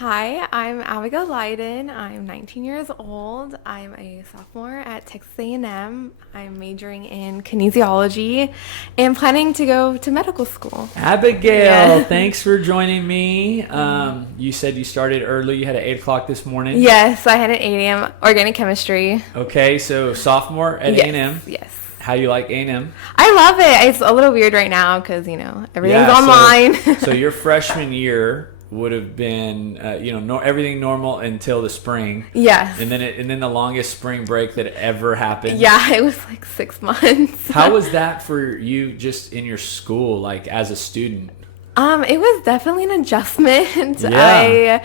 Hi, I'm Abigail Lydon. I'm 19 years old. I'm a sophomore at Texas A&M. I'm majoring in kinesiology and planning to go to medical school. Abigail, Yeah. thanks for joining me. You said you started early. You had at 8 o'clock this morning. Yes, I had an 8 a.m. organic chemistry. Okay, so sophomore at Yes, A&M. yes. How you like A&M? I love it. It's a little weird right now because, everything's Yeah, online. So your freshman year would have been, everything normal until the spring. Yes. And then the longest spring break that ever happened. Yeah, it was like 6 months. How was that for you just in your school, like as a student? It was definitely an adjustment. Yeah.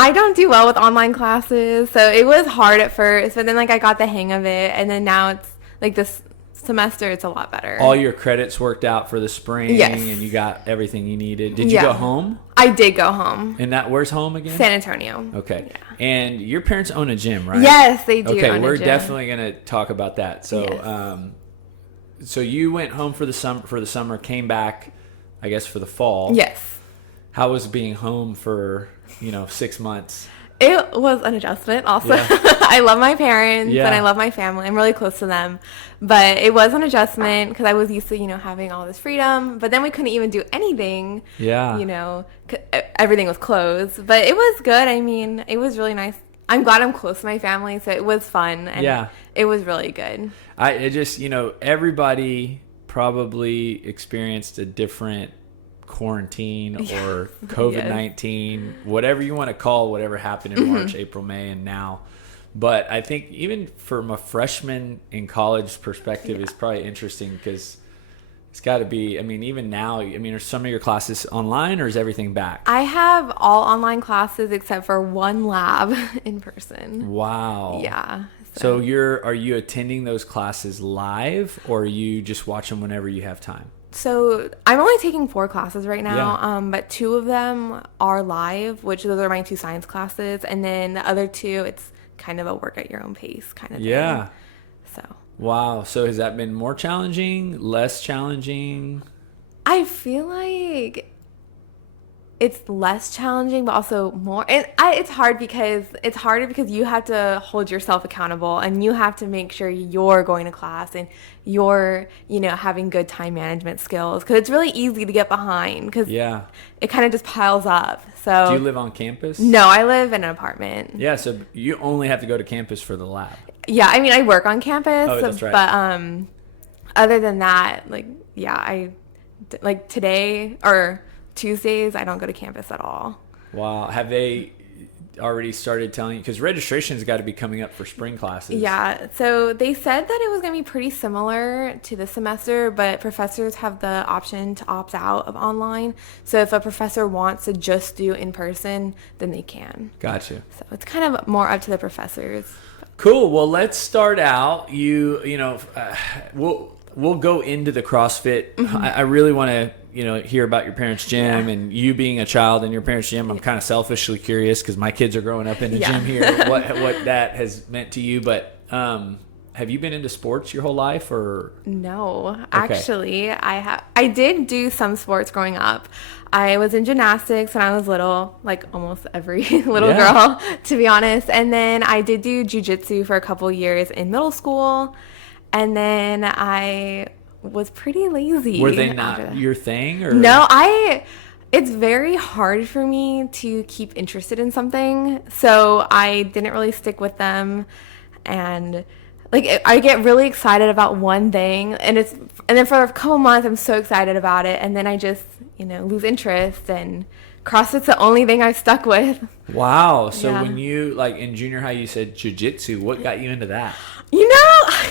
I don't do well with online classes, so it was hard at first, but then I got the hang of it, and then now it's this semester it's a lot better. All your credits worked out for the spring, Yes. and you got everything you needed. Did you go home? I did go home. And where's home again? San Antonio. Okay. Yeah. And your parents own a gym, right? Yes, they do. Okay, own a we're gym. definitely going to talk about that. So Yes. so you went home for the summer, came back I guess for the fall. Yes. How was being home for, 6 months? It was an adjustment also. Yeah. I love my parents Yeah. and I love my family. I'm really close to them. But it was an adjustment because I was used to, having all this freedom. But then we couldn't even do anything. Yeah. Everything was closed. But it was good. I mean, it was really nice. I'm glad I'm close to my family. So it was fun. And Yeah. it was really good. It just, everybody probably experienced a different quarantine or COVID-19, whatever you want to call whatever happened in March, April, May, and now. But I think even from a freshman in college perspective, it's probably interesting because it's got to be, even now, are some of your classes online or is everything back? I have all online classes except for one lab in person. Wow. Yeah. So are you attending those classes live or are you just watching whenever you have time? So I'm only taking 4 classes right now, Yeah. but 2 of them are live, which those are my 2 science classes. And then the other 2, it's kind of a work at your own pace kind of thing. Yeah. So. Wow. So has that been more challenging, less challenging? I feel like it's less challenging, but also more. It's harder because you have to hold yourself accountable and you have to make sure you're going to class and you're, having good time management skills because it's really easy to get behind because it kind of just piles up. So do you live on campus? No, I live in an apartment. Yeah. So you only have to go to campus for the lab. Yeah. I work on campus. Oh, that's right. But other than that, today or Tuesdays, I don't go to campus at all. Wow. Have they already started telling you? Because registration's got to be coming up for spring classes. Yeah. So they said that it was going to be pretty similar to this semester, but professors have the option to opt out of online. So if a professor wants to just do in person, then they can. Gotcha. So it's kind of more up to the professors. Cool. Well, let's start out. We'll go into the CrossFit. Mm-hmm. I really want to, hear about your parents' gym and you being a child in your parents' gym. I'm kind of selfishly curious because my kids are growing up in the gym here. What that has meant to you, but have you been into sports your whole life or? No, actually, I did do some sports growing up. I was in gymnastics when I was little, like almost every little girl, to be honest. And then I did do jiu-jitsu for a couple years in middle school. And then I was pretty lazy. Were they not your thing? Or? No, it's very hard for me to keep interested in something. So I didn't really stick with them. And I get really excited about one thing and then for a couple months I'm so excited about it and then I just, lose interest and CrossFit's the only thing I've stuck with. Wow. So when you in junior high you said jiu-jitsu, what got you into that?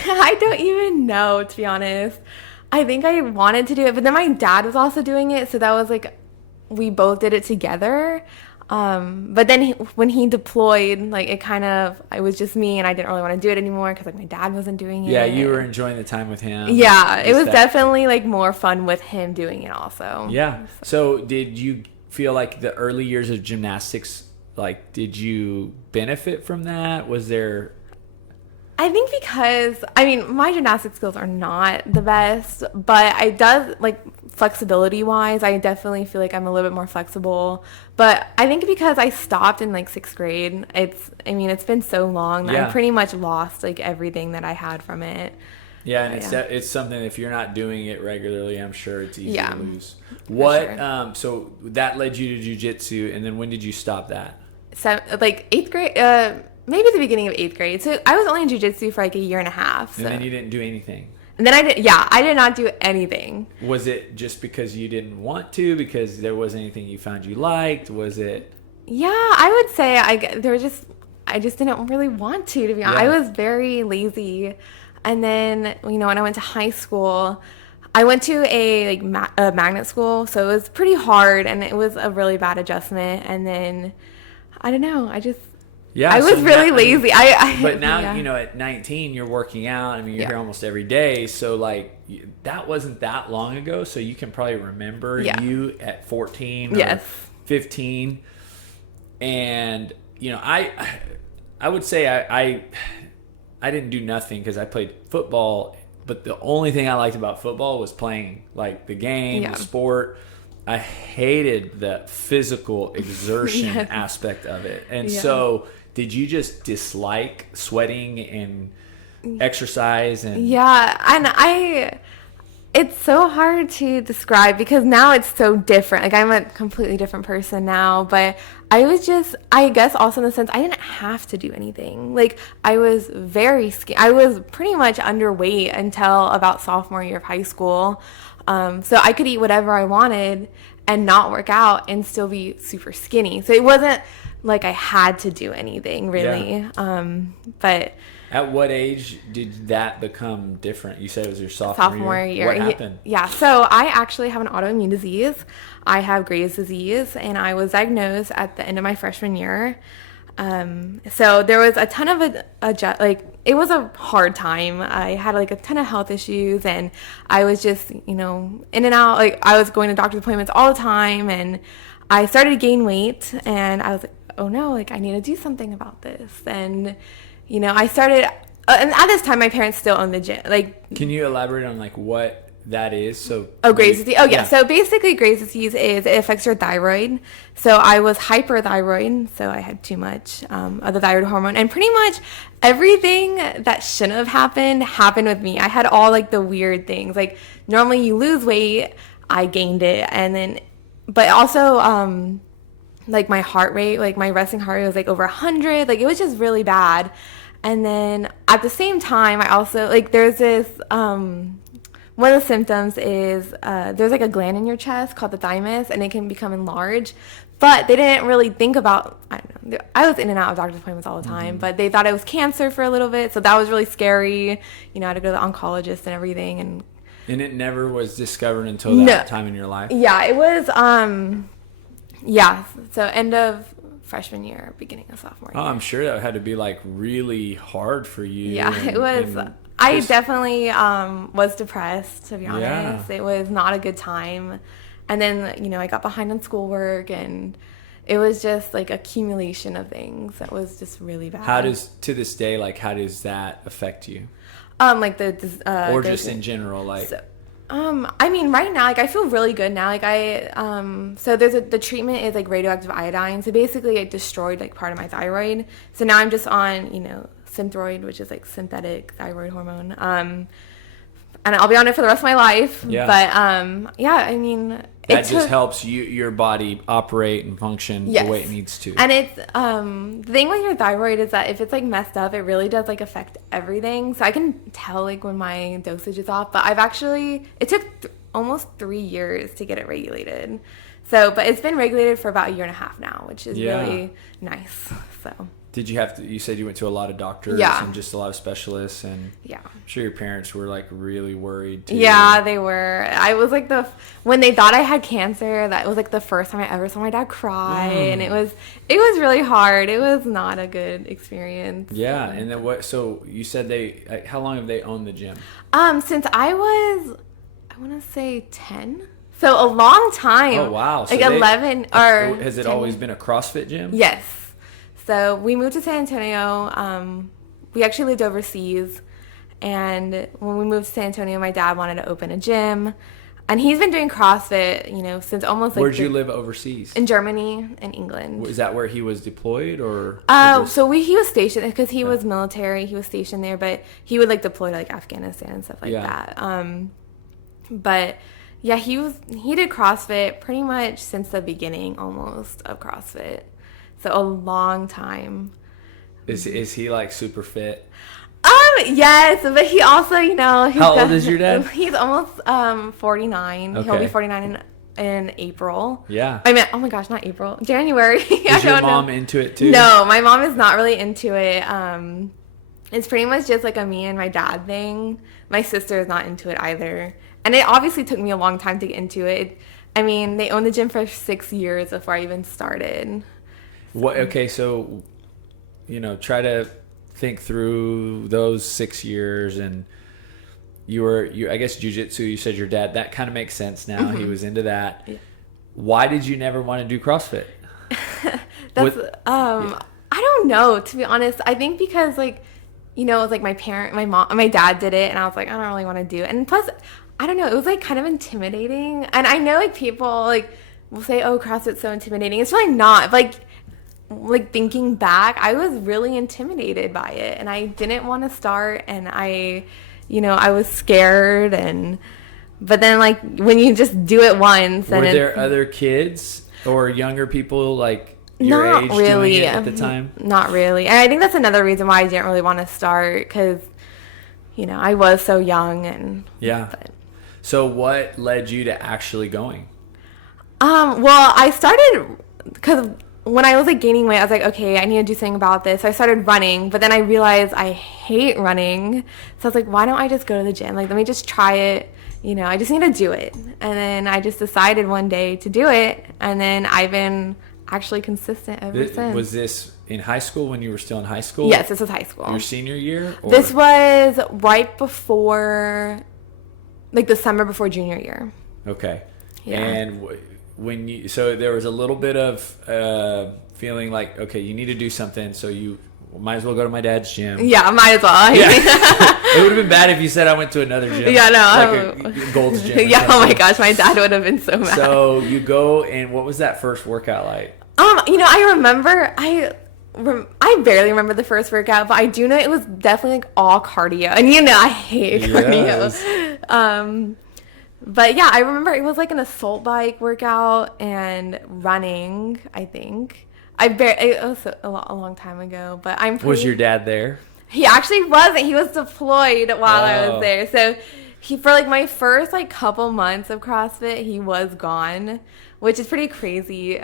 I don't even know, to be honest. I think I wanted to do it, but then my dad was also doing it, so that was we both did it together. But then when he deployed, it was just me, and I didn't really want to do it anymore because my dad wasn't doing it. Yeah, you were enjoying the time with him. Yeah, it was definitely more fun with him doing it also. Yeah. So did you feel like the early years of gymnastics, did you benefit from that? Was there? I think because, my gymnastics skills are not the best, but flexibility wise, I definitely feel like I'm a little bit more flexible. But I think because I stopped in like 6th grade, it's been so long that I pretty much lost like everything that I had from it. Yeah, and it's something, if you're not doing it regularly, I'm sure it's easy to lose. Sure. So that led you to jiu-jitsu, and then when did you stop that? So like 8th grade, maybe the beginning of 8th grade. So I was only in jiu-jitsu for like a year and a half. So. And then you didn't do anything. And then I did not do anything. Was it just because you didn't want to, because there wasn't anything you found you liked? Was it? Yeah, I would say I just didn't really want to be honest. I was very lazy. And then, when I went to high school, I went to a magnet school, so it was pretty hard, and it was a really bad adjustment. And then, I don't know, I was really lazy. But now, at 19, you're working out. I mean, you're here almost every day. So, like, that wasn't that long ago. So you can probably remember you at 14 or 15. And, I would say I didn't do nothing because I played football. But the only thing I liked about football was playing, like, the game, the sport. I hated the physical exertion aspect of it. And so... Did you just dislike sweating and exercise? And it's so hard to describe because now it's so different. Like, I'm a completely different person now, but I guess also in the sense I didn't have to do anything. Like, I was very skinny. I was pretty much underweight until about sophomore year of high school. So I could eat whatever I wanted and not work out and still be super skinny. So it wasn't like I had to do anything really. But at what age did that become different? You said it was your sophomore year. What happened? Yeah, so I actually have an autoimmune disease. I have Graves' disease, and I was diagnosed at the end of my freshman year. So there was a ton of it was a hard time. I had like a ton of health issues, and I was just, in and out. Like, I was going to doctor's appointments all the time, and I started to gain weight, and I was like, oh no, like, I need to do something about this. And, I started, and at this time, my parents still owned the gym. Like, can you elaborate on like what that is? So Graves' disease. So basically Graves' disease it affects your thyroid. So I was hyperthyroid, so I had too much of the thyroid hormone, and pretty much everything that shouldn't have happened with me. I had all like the weird things. Like, normally you lose weight, I gained it, and then, but also like my heart rate, like my resting heart rate was like over 100. Like, it was just really bad. And then at the same time, I also like there's this one of the symptoms is there's like a gland in your chest called the thymus, and it can become enlarged. But they didn't really think about, I don't know, I was in and out of doctor's appointments all the time, but they thought it was cancer for a little bit. So that was really scary. I had to go to the oncologist and everything. And it never was discovered until that time in your life? Yeah, it was, so end of freshman year, beginning of sophomore year. Oh, I'm sure that had to be like really hard for you. Yeah, it was. I definitely was depressed, to be honest. It was not a good time. And then, I got behind on schoolwork, and it was just like accumulation of things that was just really bad. To this day, like, how does that affect you? Like or just in general, like. So, I mean, right now, like, I feel really good now. Like, so the treatment is like radioactive iodine. So basically it destroyed like part of my thyroid. So now I'm just on, Synthroid, which is like synthetic thyroid hormone. And I'll be on it for the rest of my life. Yeah. But, I mean, that just helps your body operate and function the way it needs to. And it's, the thing with your thyroid is that if it's like messed up, it really does like affect everything. So I can tell like when my dosage is off, but it took almost 3 years to get it regulated. So, but it's been regulated for about a year and a half now, which is really nice. So. Did you you said you went to a lot of doctors and just a lot of specialists, and I'm sure your parents were like really worried too. Yeah, they were. I was like when they thought I had cancer, that was like the first time I ever saw my dad cry, and it was really hard. It was not a good experience. Yeah, and then so you said how long have they owned the gym? Since I want to say 10. So a long time. Oh wow. Like 11 or has it 10. always been a CrossFit gym? Yes. So we moved to San Antonio. We actually lived overseas. And when we moved to San Antonio, my dad wanted to open a gym. And he's been doing CrossFit, since almost like Where'd you live overseas? in Germany and England. Is that where he was deployed or? He was stationed because he was military. He was stationed there, but he would like deploy to like Afghanistan and stuff like that. But yeah, he did CrossFit pretty much since the beginning almost of CrossFit. So a long time. Is he like super fit? Yes, but he also, How old is your dad? He's almost 49. Okay. He'll be 49 in April. Yeah. I mean, oh my gosh, not April. January. Is your mom into it too? No, my mom is not really into it. It's pretty much just like a me and my dad thing. My sister is not into it either. And it obviously took me a long time to get into it. I mean, they owned the gym for 6 years before I even started. Okay, so, try to think through those 6 years, and I guess jiu-jitsu, you said your dad, that kind of makes sense now. He was into that. Yeah. Why did you never want to do CrossFit? I don't know, to be honest. I think because it was like my dad did it, and I was like, I don't really want to do it. And plus, I don't know, it was like kind of intimidating. And I know like people like will say, oh, CrossFit's so intimidating. It's really not. Like thinking back, I was really intimidated by it, and I didn't want to start, and I was scared, but then like when you just do it once, were there other kids or younger people like your age doing it at the time? Not really, and I think that's another reason why I didn't really want to start, because I was so young. And so what led you to actually going? Well, I started because when I was like gaining weight, I was like, okay, I need to do something about this. So I started running, but then I realized I hate running. So I was like, why don't I just go to the gym? Like, let me just try it. I just need to do it. And then I just decided one day to do it. And then I've been actually consistent ever since. Was this in high school, when you were still in high school? Yes, this was high school. Your senior year? Or? This was right before, like the summer before junior year. Okay. Yeah. And so there was a little bit of feeling like, okay, you need to do something, so you might as well go to my dad's gym. Yeah, might as well. Yeah. It would have been bad if you said I went to another gym. Yeah, no. Like a Gold's Gym. Yeah, oh my gosh, my dad would have been so mad. So you go, and what was that first workout like? I remember, I barely remember the first workout, but I do know it was definitely like all cardio. And I hate cardio. But yeah, I remember it was like an assault bike workout and running, I think. It was a long time ago, but Was your dad there? He actually wasn't. He was deployed while I was there. So for like my first like couple months of CrossFit, he was gone, which is pretty crazy.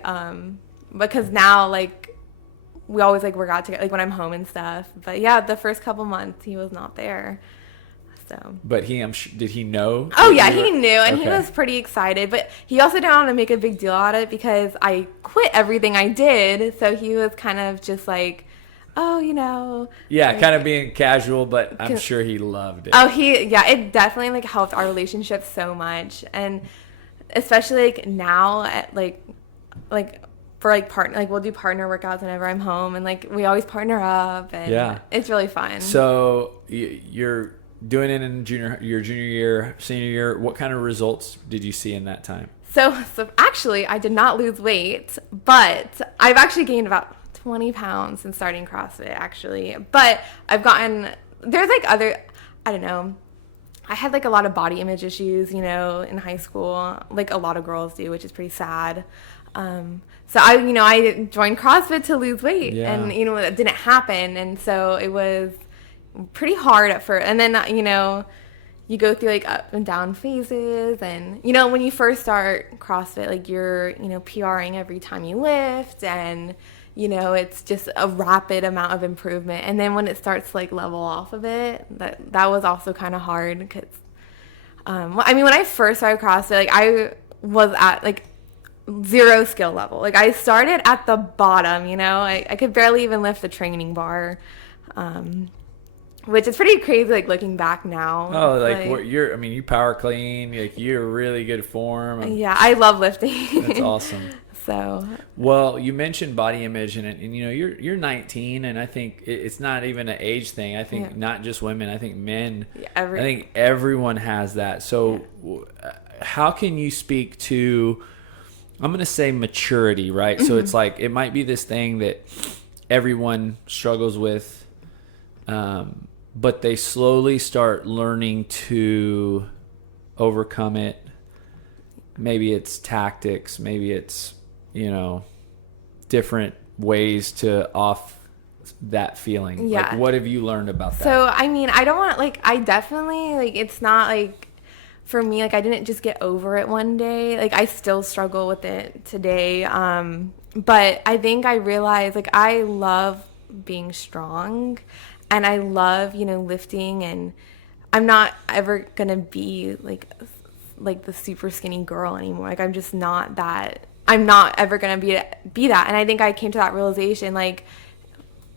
Because now like we always like work out together, like when I'm home and stuff. But yeah, the first couple months he was not there. So. But did he know? Oh yeah, he knew, and he was pretty excited. But he also didn't want to make a big deal out of it because I quit everything I did. So he was kind of just like, oh, Yeah, like, kind of being casual, but I'm sure he loved it. Oh, it definitely like helped our relationship so much, and especially like now at like for like partner, like we'll do partner workouts whenever I'm home, and like we always partner up, and it's really fun. So you're doing it in your junior year, senior year. What kind of results did you see in that time? So actually, I did not lose weight, but I've actually gained about 20 pounds since starting CrossFit, actually. But there's like I don't know. I had like a lot of body image issues, in high school, like a lot of girls do, which is pretty sad. So I joined CrossFit to lose weight, and it didn't happen, and so it was pretty hard at first. And then you go through like up and down phases, and when you first start CrossFit, like you're PRing every time you lift, and it's just a rapid amount of improvement. And then when it starts to like level off a bit, that was also kind of hard because when I first started CrossFit, like I was at like 0 skill level. Like I started at the bottom, I could barely even lift the training bar, which is pretty crazy, like looking back now. Oh, like you power clean, like you're really good form. Yeah, I love lifting. That's awesome. So, well, you mentioned body image, and you're 19, and I think it's not even an age thing. I think not just women. I think men. I think everyone has that. So, how can you speak to, I'm going to say maturity, right? So it's like, it might be this thing that everyone struggles with, but they slowly start learning to overcome it. Maybe it's tactics, maybe it's, different ways to off that feeling. Yeah. Like, what have you learned about that? So, I mean, I don't want, like, I definitely, like, it's not, like, for me, like, I didn't just get over it one day. Like, I still struggle with it today. But I think I realized, like, I love being strong, and I love, lifting, and I'm not ever going to be, like the super skinny girl anymore. Like, I'm just not that. I'm not ever going to be that. And I think I came to that realization, like,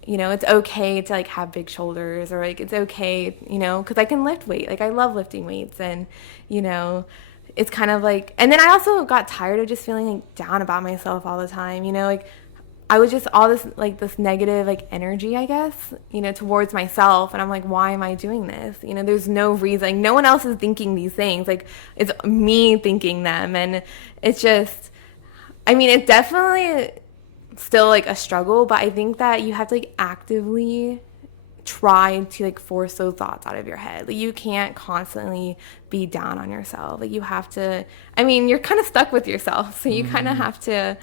it's okay to, like, have big shoulders, or, like, it's okay, because I can lift weight. Like, I love lifting weights, and, it's kind of like, and then I also got tired of just feeling, like, down about myself all the time, like, I was just all this, like, this negative, like, energy, I guess, towards myself, and I'm like, why am I doing this? There's no reason, like, no one else is thinking these things, like, it's me thinking them, and it's just, I mean, it's definitely still, like, a struggle, but I think that you have to, like, actively try to, like, force those thoughts out of your head. Like, you can't constantly be down on yourself. Like, you have to, I mean, you're kind of stuck with yourself, so you kind of have to,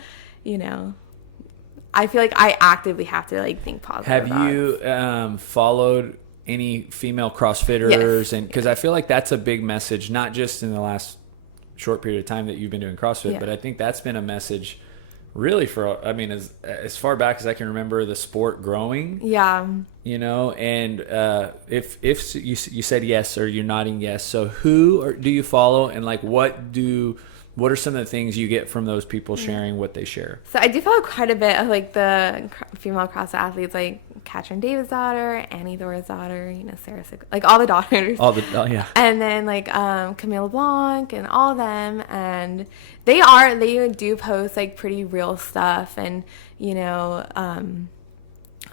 I feel like I actively have to, like, think positive. Have you followed any female CrossFitters? Yes. And because I feel like that's a big message, not just in the last short period of time that you've been doing CrossFit, but I think that's been a message really for, I mean, as far back as I can remember the sport growing. Yeah. And if you said yes, or you're nodding yes, so who do you follow, and, like, what are some of the things you get from those people sharing what they share? So I do follow quite a bit of, like, the female CrossFit athletes, like Katrin David's daughter, Annie Thor's daughter, Sarah, like, all the daughters. Yeah. And then, like, Camille LeBlanc and all of them, and they do post, like, pretty real stuff, and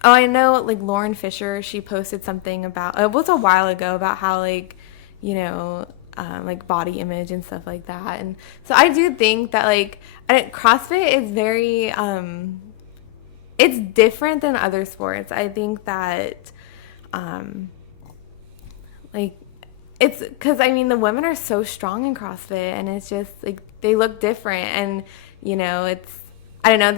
I know, like, Lauren Fisher, she posted something about, it was a while ago, about how, like, like, body image and stuff like that. And so I do think that, like, CrossFit is very, it's different than other sports. I think that, like, it's because, I mean, the women are so strong in CrossFit, and it's just, like, they look different, and, it's, I don't know,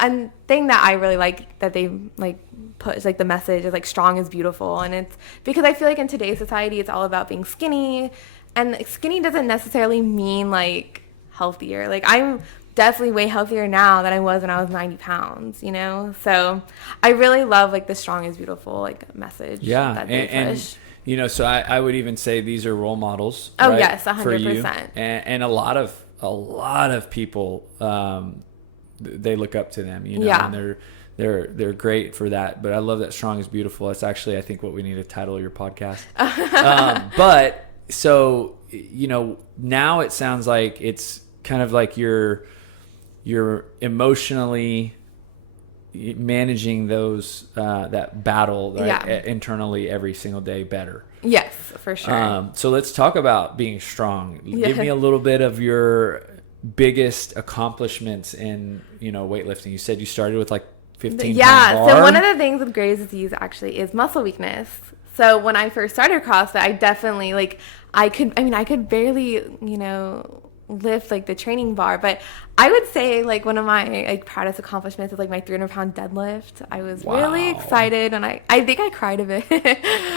a thing that I really like that they, like, put, like, the message is, like, strong is beautiful, and it's because I feel like in today's society it's all about being skinny, and skinny doesn't necessarily mean, like, healthier. Like, I'm definitely way healthier now than I was when I was 90 pounds, so I really love, like, the strong is beautiful, like, message that they push. So I would even say these are role models. Oh, right, yes, 100%. for you. And a lot of people, they look up to them, and they're great for that. But I love that strong is beautiful. That's actually, I think, what we need to title your podcast. But so, now it sounds like it's kind of like you're emotionally managing those, that battle, right, internally every single day better. Yes, for sure. So let's talk about being strong. Give me a little bit of your biggest accomplishments in, weightlifting. You said you started with, like, 15 pound bar. So one of the things with Graves' disease actually is muscle weakness. So when I first started CrossFit, I definitely, like, I could barely, lift, like, the training bar, but I would say, like, one of my, like, proudest accomplishments is, like, my 300-pound deadlift. I was really excited, and I think I cried a bit.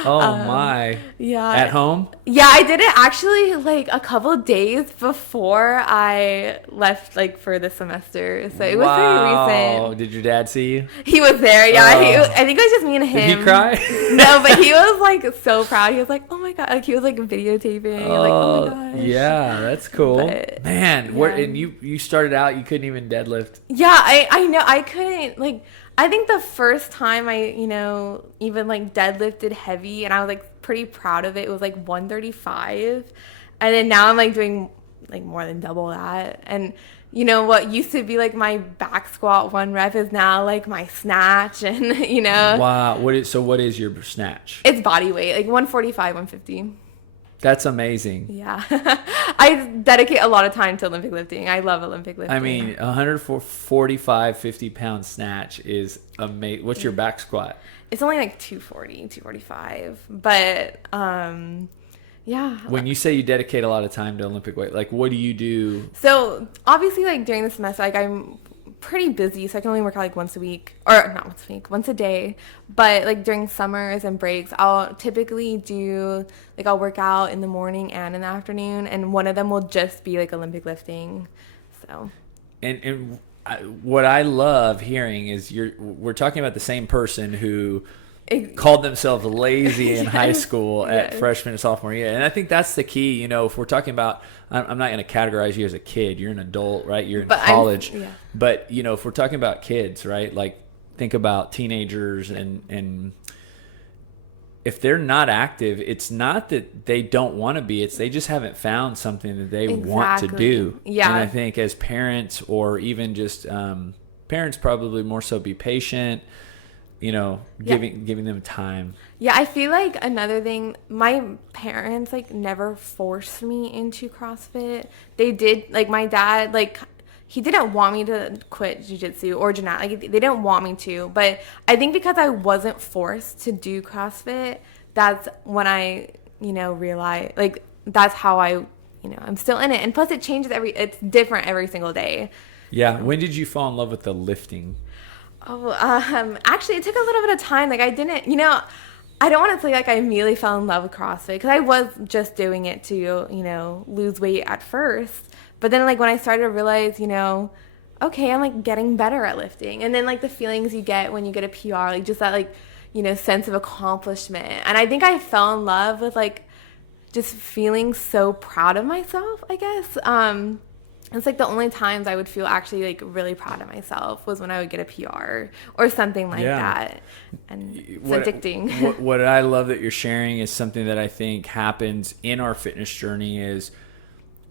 My. Yeah. At home? Yeah, I did it actually, like, a couple of days before I left, like, for the semester. So it was pretty recent. Did your dad see you? He was there, yeah. I think it was just me and him. Did he cry? No, but he was, like, so proud. He was like, oh my God. Like, he was, like, videotaping. Like, oh my gosh. Yeah, that's cool. But, man, yeah. And you started out, you couldn't even deadlift. Yeah, I know. I couldn't, like, I think the first time I, even, like, deadlifted heavy, and I was, like, pretty proud of it, was, like, 135. And then now I'm, like, doing, like, more than double that. And, what used to be, like, my back squat 1 rep is now, like, my snatch, and, Wow. What is your snatch? It's body weight, like, 145, 150. That's amazing. Yeah. I dedicate a lot of time to Olympic lifting. I love Olympic lifting. I mean, 145, 50-pound snatch is amazing. What's your back squat? It's only like 240, 245. But, yeah. When you say you dedicate a lot of time to Olympic weight, like what do you do? So obviously like during the semester, like I'm pretty busy, so I can only work out like once a week, or not once a week, once a day. But like during summers and breaks, I'll typically do like I'll work out in the morning and in the afternoon, and one of them will just be like Olympic lifting. So what I love hearing is we're talking about the same person who called themselves lazy in high school at freshman and sophomore year. And I think that's the key. You know, if we're talking about, I'm not going to categorize you as a kid. You're an adult, right? You're in college. But, you know, if we're talking about kids, right? Like think about teenagers and if they're not active, it's not that they don't want to be. It's they just haven't found something that they want to do. Yeah. And I think as parents or even just parents probably more so be patient, you know, giving them time. Yeah, I feel like another thing, my parents like never forced me into CrossFit. They did, like my dad, like he didn't want me to quit jiu-jitsu or gymnastics. Like they didn't want me to, but I think because I wasn't forced to do CrossFit, that's when I, you know, realized like that's how I, you know, I'm still in it. And plus it changes it's different every single day. Yeah. When did you fall in love with the lifting? Oh, actually, it took a little bit of time. Like, I didn't, you know, I don't want to say like I immediately fell in love with CrossFit because I was just doing it to, you know, lose weight at first. But then, like, when I started to realize, you know, okay, I'm like getting better at lifting. And then, like, the feelings you get when you get a PR, like, just that, like, you know, sense of accomplishment. And I think I fell in love with, like, just feeling so proud of myself, I guess. It's like the only times I would feel actually like really proud of myself was when I would get a PR or something like that. And it's addicting. What I love that you're sharing is something that I think happens in our fitness journey is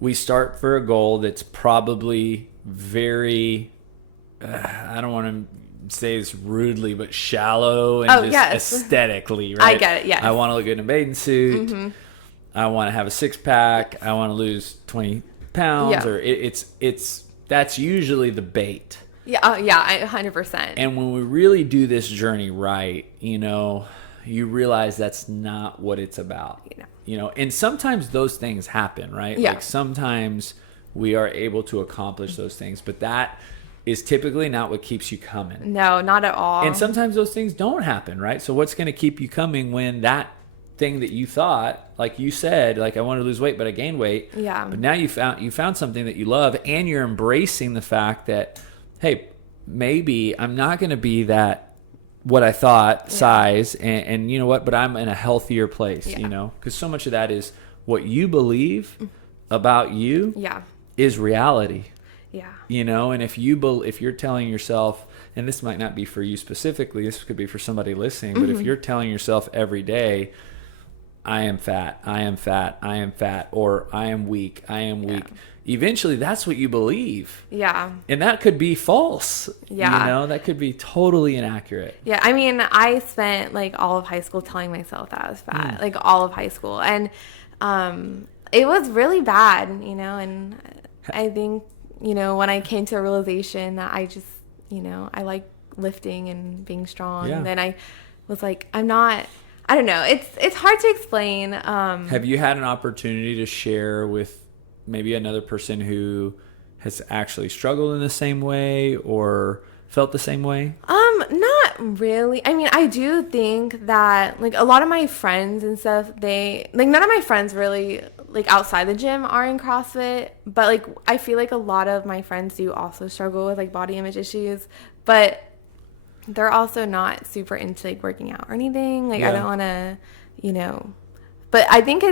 we start for a goal that's probably very, I don't want to say this rudely, but shallow and aesthetically, right? I get it, yeah. I want to look good in a bathing suit. Mm-hmm. I want to have a six pack. I want to lose 20 pounds or it's that's usually the bait. 100%. And when we really do this journey right, you know, you realize that's not what it's about. You know, and sometimes those things happen, right? Like sometimes we are able to accomplish those things, but that is typically not what keeps you coming. No, not at all. And sometimes those things don't happen, right? So what's going to keep you coming when that thing that you thought, like you said, like I want to lose weight, but I gained weight. Yeah. But now you found something that you love, and you're embracing the fact that, hey, maybe I'm not going to be that what I thought size, and you know what? But I'm in a healthier place. You know, because so much of that is what you believe about you. Is reality. You know, and if you're telling yourself, and this might not be for you specifically, this could be for somebody listening, but if you're telling yourself every day, I am fat, I am fat, I am fat, or I am weak, I am weak. Eventually, that's what you believe. And that could be false. You know, that could be totally inaccurate. I mean, I spent like all of high school telling myself that I was fat, like all of high school. And it was really bad, you know, and I think, you know, when I came to a realization that I just, you know, I like lifting and being strong, and then I was like, I don't know. It's hard to explain. Have you had an opportunity to share with maybe another person who has actually struggled in the same way or felt the same way? Not really. I mean, I do think that like a lot of my friends and stuff, none of my friends really like outside the gym are in CrossFit, but like I feel like a lot of my friends do also struggle with like body image issues, but they're also not super into like working out or anything. Like I don't want to, you know, but I think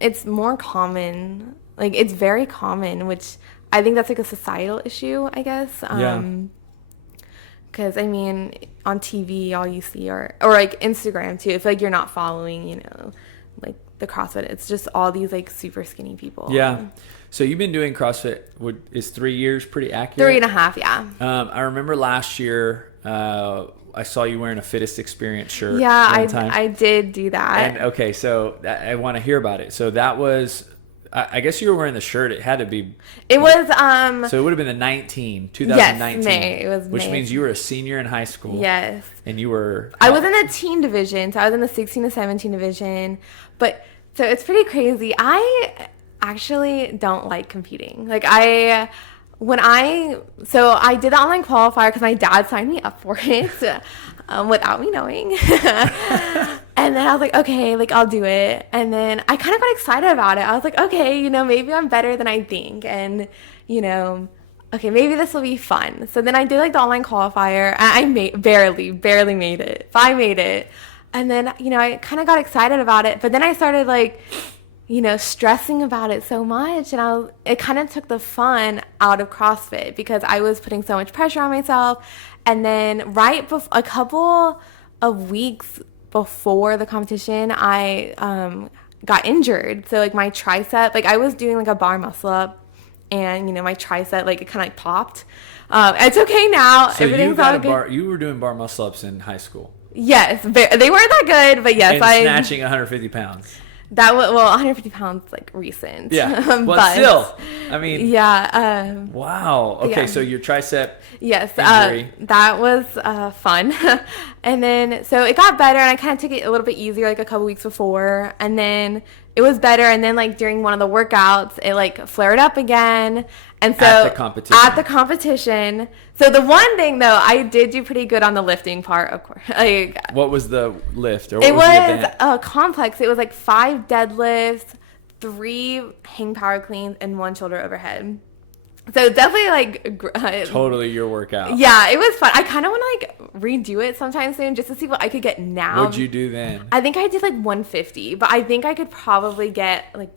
it's more common. Like it's very common, which I think that's like a societal issue, I guess. Because I mean, on TV, all you see or like Instagram too. If like you're not following, you know, like the CrossFit, it's just all these like super skinny people. So you've been doing CrossFit. Is 3 years pretty accurate? 3.5, yeah. I remember last year, I saw you wearing a Fittest Experience shirt. Yeah, one time. I did do that. And okay, so I want to hear about it. So that was, I guess you were wearing the shirt. It had to be. It was. So it would have been 2019. Yes, May. It was which May. means you were a senior in high school. Yes. And you were. I was in the teen division, so I was in the 16 to 17 division. But so it's pretty crazy. I actually don't like competing. Like I did the online qualifier because my dad signed me up for it without me knowing. And then I was like, okay, like I'll do it. And then I kind of got excited about it. I was like, okay, you know, maybe I'm better than I think. And, you know, okay, maybe this will be fun. So then I did like the online qualifier. And I barely made it. But I made it. And then, you know, I kind of got excited about it. But then I started like, you know, stressing about it so much, and it kind of took the fun out of CrossFit because I was putting so much pressure on myself. And then a couple of weeks before the competition, I got injured. So like my tricep, like I was doing like a bar muscle up, and you know my tricep like it kind of like popped. It's okay now. So everything's all good. You were doing bar muscle ups in high school. Yes, they weren't that good, but yes, and snatching 150 pounds. That was, well, 150 pounds, like, recent. Yeah, but still, I mean. Yeah. Wow. Okay, yeah. so your tricep Yes, injury. that was fun. And then, so it got better, and I kind of took it a little bit easier, like, a couple weeks before. And then it was better, and then, like, during one of the workouts, it, like, flared up again. And so at the competition. So the one thing though, I did do pretty good on the lifting part, of course. Like, what was the lift? Or what it was the event? a complex. It was like 5 deadlifts, 3 hang power cleans, and 1 shoulder overhead. So definitely like totally your workout. Yeah, it was fun. I kind of want to like redo it sometime soon just to see what I could get now. What'd you do then? I think I did like 150, but I think I could probably get like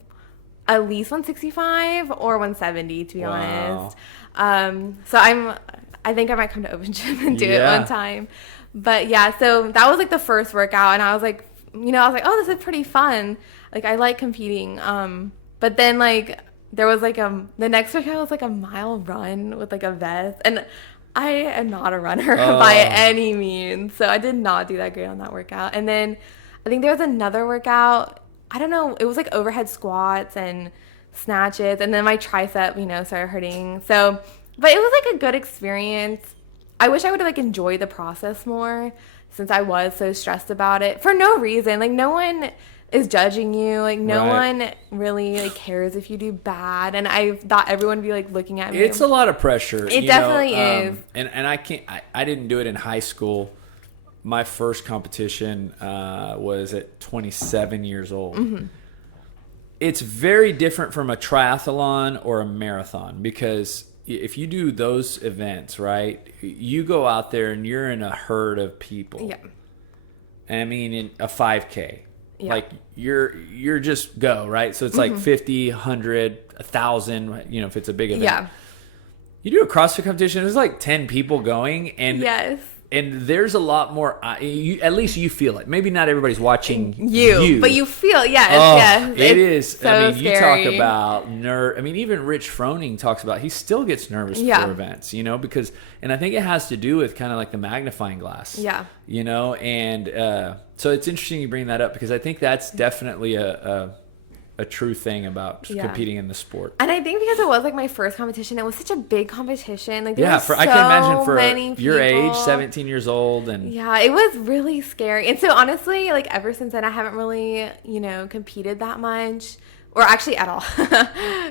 at least 165 or 170 to be honest. So I think I might come to Open Gym and do it one time. But yeah, so that was like the first workout, and I was like, you know, oh, this is pretty fun. Like I like competing. But then like there was like the next workout was like a mile run with like a vest, and I am not a runner by any means, so I did not do that great on that workout. And then I think there was another workout. I don't know, it was like overhead squats and snatches, and then my tricep, you know, started hurting. So, but it was like a good experience. I wish I would have like enjoyed the process more since I was so stressed about it for no reason. Like no one is judging you. Like no one really like cares if you do bad. And I thought everyone would be like looking at me. It's a lot of pressure. It definitely is. And I didn't do it in high school. My first competition was at 27 years old. Mm-hmm. It's very different from a triathlon or a marathon because if you do those events, right, you go out there and you're in a herd of people. Yeah. And I mean, in a 5K, like you're just go, right? So it's like 50, 100, 1,000, you know, if it's a big event. Yeah. You do a CrossFit competition, there's like 10 people going, and and there's a lot more. At least you feel it. Maybe not everybody's watching you, but you feel it is. So I mean, scary. You talk about nerve. I mean, even Rich Froning talks about he still gets nervous for events. You know, because and I think it has to do with kind of like the magnifying glass. Yeah. You know, and so it's interesting you bring that up because I think that's definitely a true thing about competing in the sport. And I think because it was like my first competition, it was such a big competition. Like I can imagine for your age, 17 years old, and it was really scary. And so honestly, like ever since then, I haven't really, you know, competed that much, or actually at all,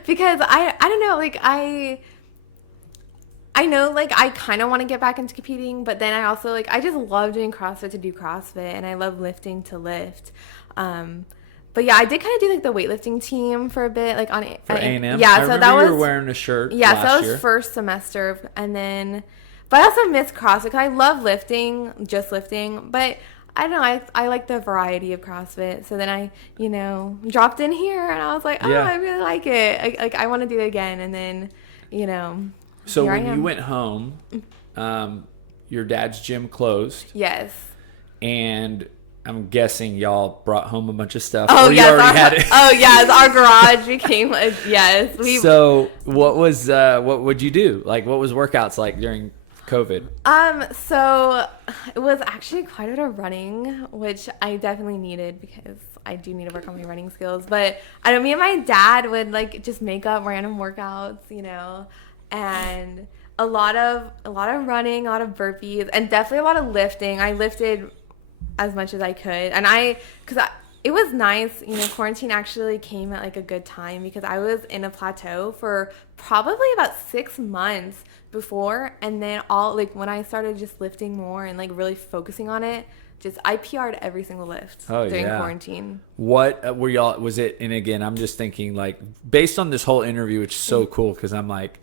because I don't know, like I know like I kind of want to get back into competing, but then I also like I just love doing CrossFit to do CrossFit, and I love lifting to lift. But yeah, I did kind of do like the weightlifting team for a bit, like on for A&M. Yeah, so that was you were wearing a shirt. Yeah, last so that was year. First semester, and then, but I also miss CrossFit because I love lifting, just lifting. But I don't know, I like the variety of CrossFit. So then I, you know, dropped in here, and I was like, I really like it. I want to do it again, and then, you know. So when you went home, your dad's gym closed. Yes. And I'm guessing y'all brought home a bunch of stuff. Oh or you yes, already had it. oh yes, our garage became yes. So what would you do? Like, what was workouts like during COVID? So it was actually quite a bit of running, which I definitely needed because I do need to work on my running skills. But I know me and my dad would like just make up random workouts, and a lot of running, a lot of burpees, and definitely a lot of lifting. I lifted as much as I could, and it was nice, quarantine actually came at like a good time because I was in a plateau for probably about 6 months before, and then when I started just lifting more and like really focusing on it, I PR'd every single lift during quarantine. What were y'all, was it, and again, I'm just thinking like based on this whole interview, which is so cool because I'm like,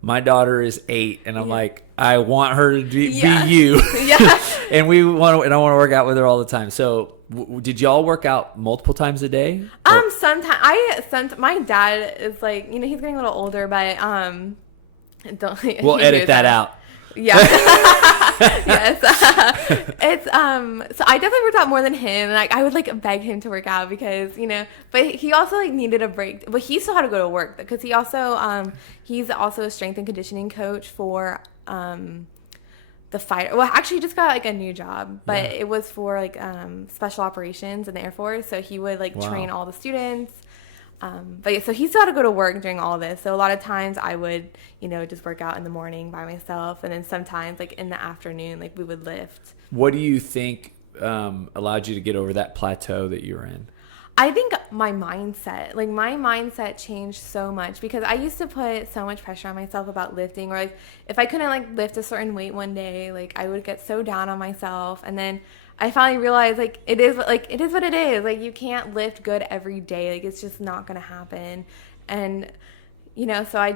my daughter is 8 and I'm like, I want her to be you. Yeah. and I want to work out with her all the time. So did y'all work out multiple times a day? Sometimes my dad is like, he's getting a little older, but we'll edit that out. Yeah. Yes. So I definitely worked out more than him. Like I would like beg him to work out because, but he also like needed a break, but he still had to go to work because he's also a strength and conditioning coach for, the fighter. Well, actually he just got like a new job, but it was for like, special operations in the Air Force. So he would like train all the students. So he still had to go to work during all this. So a lot of times I would, just work out in the morning by myself. And then sometimes like in the afternoon, like we would lift. What do you think allowed you to get over that plateau that you were in? I think my mindset changed so much because I used to put so much pressure on myself about lifting, or like if I couldn't like lift a certain weight one day, like I would get so down on myself. And then I finally realized like it is what it is. Like you can't lift good every day. Like it's just not going to happen. And so I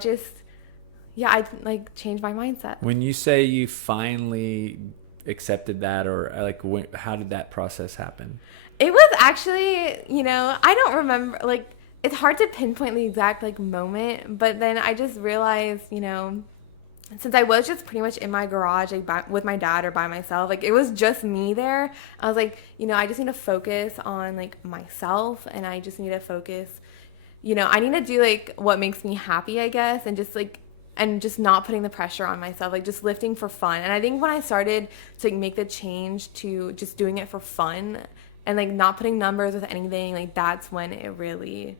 like changed my mindset. When you say you finally accepted that, or like how did that process happen? It was actually, I don't remember, like it's hard to pinpoint the exact like moment, but then I just realized, since I was just pretty much in my garage, like with my dad or by myself, like it was just me there. I was like, I just need to focus on like myself, and I just need to focus, I need to do like what makes me happy, I guess, and just not putting the pressure on myself, like just lifting for fun. And I think when I started to like, make the change to just doing it for fun and like not putting numbers with anything, like that's when it really,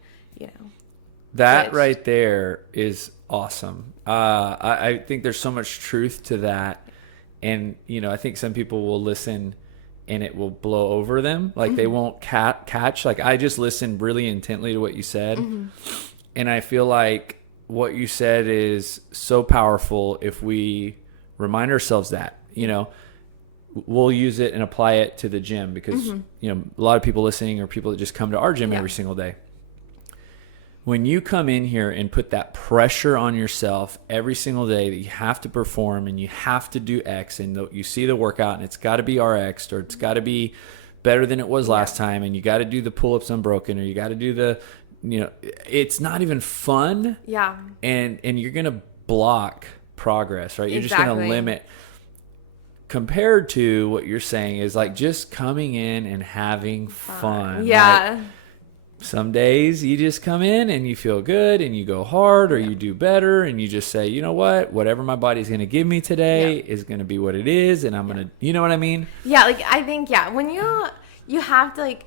that switched. right there is awesome. I think there's so much truth to that. And, I think some people will listen and it will blow over them. Like they won't catch. Like I just listened really intently to what you said. And I feel like what you said is so powerful if we remind ourselves that, we'll use it and apply it to the gym because, a lot of people listening are people that just come to our gym every single day. When you come in here and put that pressure on yourself every single day that you have to perform and you have to do X, and you see the workout and it's got to be RX, or it's got to be better than it was last time, and you got to do the pull-ups unbroken, or you got to do the, it's not even fun. Yeah. And you're going to block progress, right? You're just going to limit. Compared to what you're saying is like just coming in and having fun. Yeah. Like some days you just come in and you feel good and you go hard, or you do better, and you just say, you know what, whatever my body's going to give me today is going to be what it is. And I'm going to, you know what I mean? Yeah. Like I think, when you have to like,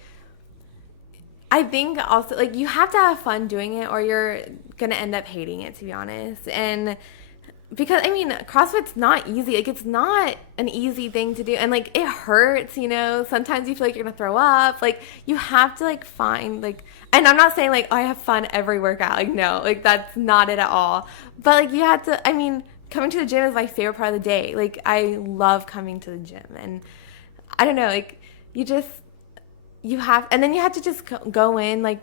I think also like you have to have fun doing it, or you're going to end up hating it, to be honest. And because CrossFit's not easy. Like it's not an easy thing to do, and like it hurts. Sometimes you feel like you're gonna throw up. Like you have to like find like, and I'm not saying like I have fun every workout. Like no, like that's not it at all. But like you have to. Coming to the gym is my favorite part of the day. Like I love coming to the gym, and I don't know. Like you have, and then you have to just go in like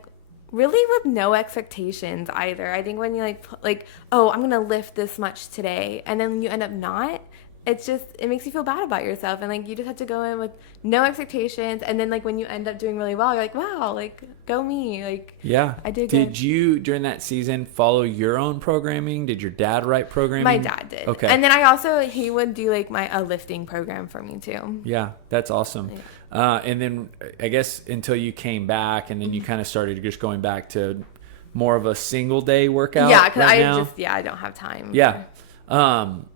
really with no expectations either. I think when you like, oh, I'm going to lift this much today, and then you end up not, it makes you feel bad about yourself, and like you just have to go in with no expectations, and then like when you end up doing really well, you're like, wow, like go me, like Yeah. I did good. Did you during that season follow your own programming? Did your dad write programming? My dad did. Okay. And then he would do like a lifting program for me too. Yeah, that's awesome. Yeah. And then I guess until you came back, and then you kind of started just going back to more of a single day workout. Yeah, because right I don't have time. Yeah.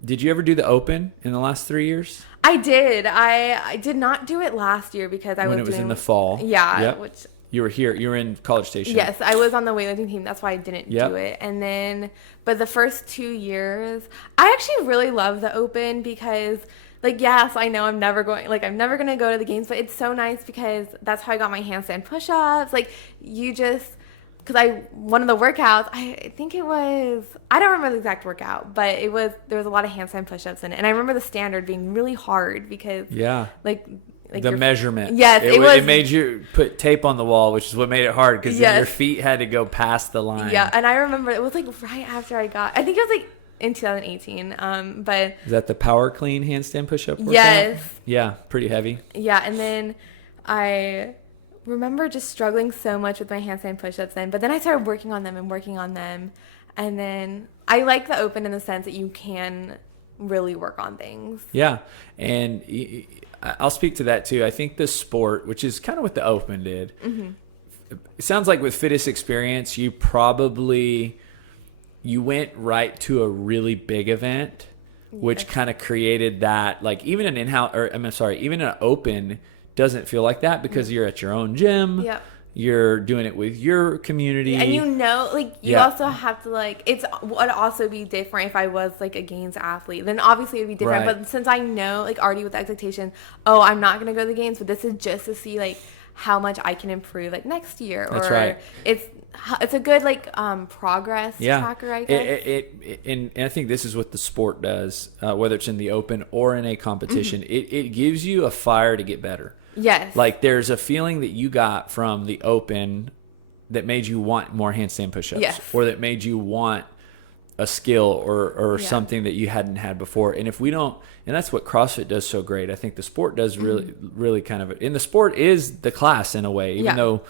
Did you ever do the Open in the last 3 years? I did. I did not do it last year because When it was in the fall. Yeah. Yep. Which you were here. You were in College Station. Yes, I was on the weightlifting team. That's why I didn't Yep. do it. And then, but the first 2 years, I actually really love the Open because, like, yes, I know I'm never going to go to the games, but it's so nice because that's how I got my handstand push-ups. Like, because one of the workouts, I think it was, I don't remember the exact workout, but there was a lot of handstand push-ups in it. And I remember the standard being really hard because, like the measurement. Yes, it made you put tape on the wall, which is what made it hard because Yes. your feet had to go past the line. Yeah, and I remember it was like right after I think it was like in 2018. But Is that the power clean handstand push-up workout? yes, Yeah, pretty heavy. yeah, and then I remember just struggling so much with my handstand push-ups but then I started working on them, and then I like the Open in the sense that you can really work on things. Yeah, and I'll speak to that too. I think the sport, which is kind of what the Open did, it sounds like with Fittest Experience, you went right to a really big event, which kind of created that, like even an even an Open doesn't feel like that because you're at your own gym. Yep. You're doing it with your community. And you also have to it would also be different if I was like a games athlete. Then obviously it would be different. Right. But since I know already with the expectation, I'm not going to go to the games, but this is just to see how much I can improve next year. That's right. It's a good progress tracker, I guess. And I think this is what the sport does, whether it's in the Open or in a competition. It gives you a fire to get better. Yes. Like there's a feeling that you got from the Open that made you want more handstand push-ups. Yes. Or that made you want a skill or something that you hadn't had before. And if we don't, and that's what CrossFit does so great. I think the sport does really kind of, and the sport is the class in a way, even though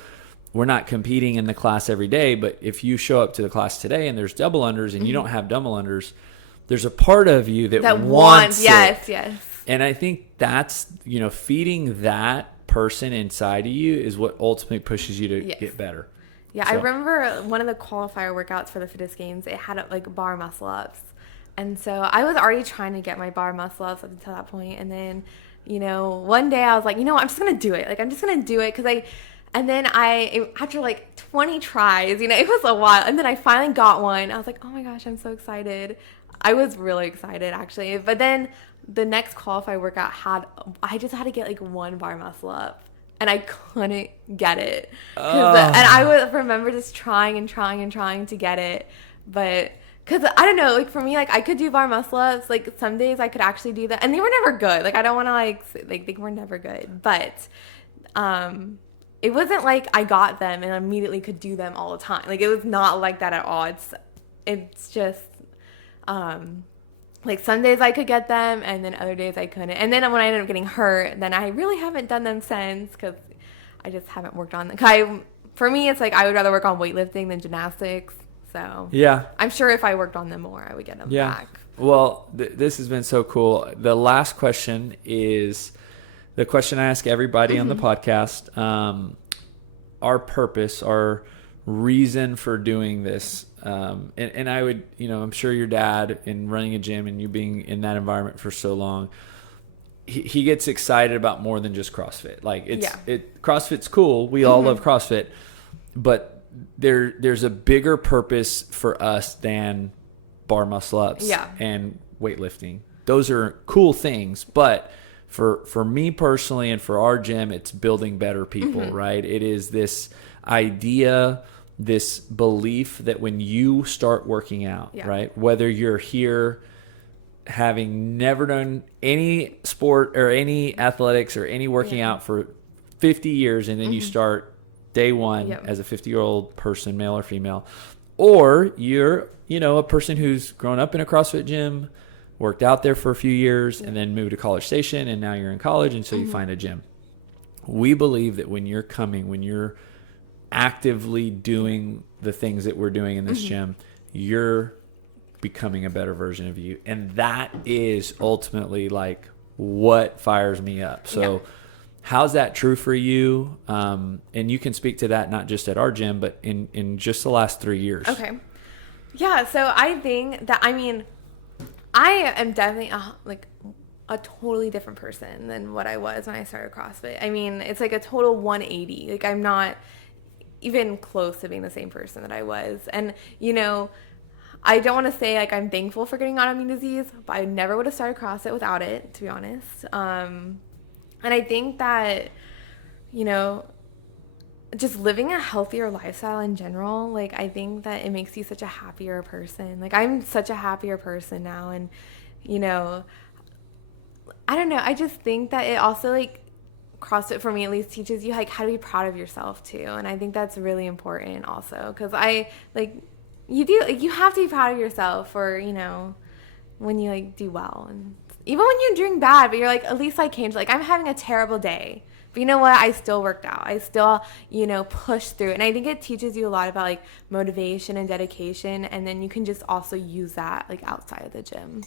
we're not competing in the class every day. But if you show up to the class today and there's double unders and you don't have double unders, there's a part of you that wants it. Yes. And I think that's, feeding that person inside of you is what ultimately pushes you to get better. Yeah, so. I remember one of the qualifier workouts for the Fittest Games, it had bar muscle ups. And so I was already trying to get my bar muscle ups up until that point. And then, one day I was like, I'm just going to do it. I'm just going to do it and then after 20 tries, it was a while. And then I finally got one. I was like, oh my gosh, I'm so excited. I was really excited actually. But then the next qualified workout I just had to get one bar muscle up, and I couldn't get it. And I would remember just trying to get it, but because I don't know, for me, I could do bar muscle ups. Some days I could actually do that, and they were never good. I don't want to they were never good, but it wasn't I got them and immediately could do them all the time. It was not like that at all. It's just some days I could get them, and then other days I couldn't. And then when I ended up getting hurt, then I really haven't done them since because I just haven't worked on them. For me, it's I would rather work on weightlifting than gymnastics. So yeah, I'm sure if I worked on them more, I would get them back. Well, this has been so cool. The last question is the question I ask everybody on the podcast. Our purpose, our reason for doing this. And I would, I'm sure your dad in running a gym and you being in that environment for so long, he gets excited about more than just CrossFit. CrossFit's cool. We all love CrossFit, but there's a bigger purpose for us than bar muscle ups and weightlifting. Those are cool things, but for me personally and for our gym, it's building better people, right? It is this idea, this belief that when you start working out, right, whether you're here having never done any sport or any athletics or any working out for 50 years, and then you start day one as a 50-year-old person, male or female, or you're, a person who's grown up in a CrossFit gym, worked out there for a few years and then moved to College Station, and now you're in college, and so you find a gym. We believe that when you're actively doing the things that we're doing in this gym, you're becoming a better version of you. And that is ultimately like what fires me up. So how's that true for you? And you can speak to that not just at our gym, but in just the last 3 years. Okay. Yeah. So I think that, I mean, I am definitely a totally different person than what I was when I started CrossFit. I mean, it's like a total 180. Like, I'm not even close to being the same person that I was. And, you know, I don't want to say like I'm thankful for getting autoimmune disease, but I never would have started CrossFit without it, to be honest. And I think that, you know, just living a healthier lifestyle in general, like, I think that it makes you such a happier person. Like, I'm such a happier person now. And, you know, I don't know. I just think that it also, like, CrossFit for me at least teaches you like how to be proud of yourself too. And I think that's really important also, because you have to be proud of yourself for, you know, when you like do well, and even when you're doing bad, but you're like, at least I came to, like, I'm having a terrible day, but you know what, I still worked out, I still, you know, pushed through it. And I think it teaches you a lot about like motivation and dedication, and then you can just also use that like outside of the gym.